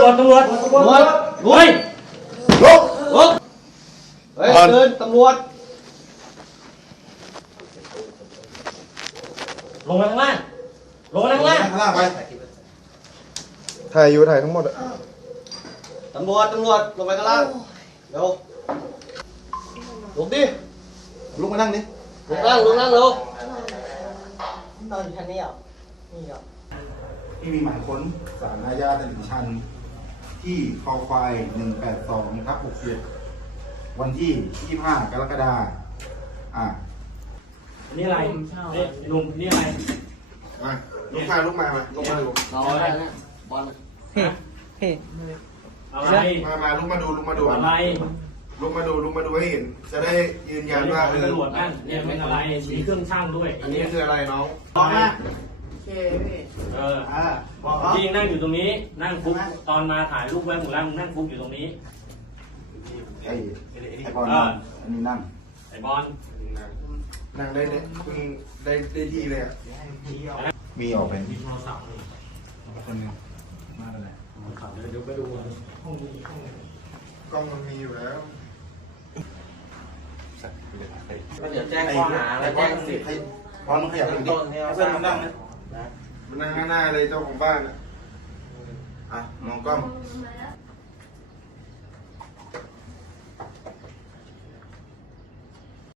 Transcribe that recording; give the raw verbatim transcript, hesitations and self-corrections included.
วจตำรวจตำรวจเฮ้ยลุกลุกเฮ้ยเดินตำรวจลงมาข้างล่างลงมาข้างล่างข้างล่างไปถ่ายอยู่ถ่ายทั้งหมดอะตำรวจตำรวจลงไปข้างล่างเร็วลุกดิลุกมานั่งดิลุกนั่งลุกนั่งเร็วนอนอยู่ชั้นนี้เหรอนี่เหรอที่มีหมายค้นศาลอาญาตลิ่งชันที่คอควายหนึ่งแปดสองทับหกเจ็ดวันที่ยี่สิบห้ากรกฎาคมอ่านี่อะไรนี่ลุงนี่อะไรมาลุกมาลุกมามาลุกมาดูเราอะไรนะบอลเฮ้เฮ้อะไรมามาลุกมาดูลุกมาดูอะไรลุกมาดูลุกมาดูให้เห็นจะได้ยืนยันว่าเออตำรวจนั่นเนี่ยเป็นอะไรมีเครื่องช่างด้วยอันนี้คืออะไรน้องบอกนะเออจริงนั่งอยู่ตรงนี้นั่งฟุกตอนมาถ่ายรูปไว้หมู่ล่างนั่งฟุกอยู่ตรงนี้ไอ้ไอ้บอลอันนี้นั่งไอ้บอลนั่งได้เนี่ยเพิ่งได้ได้ที่เลยอ่ะมีออกเป็นมีโทรศัพท์คนนึงมาอะไรเดี๋ยวไปดูห้องนี้ห้องนี้กล้องมันมีอยู่แล้วก็เดี๋ยวแจ้งข้อหาแล้วแจ้งสิทธิ์ให้พอมันขยับไปดิเพื่อนมันนั่งนะมันนั่งข้างหน้าเลยเจ้าของบ้านอ่ะอ่ะมองกล้อง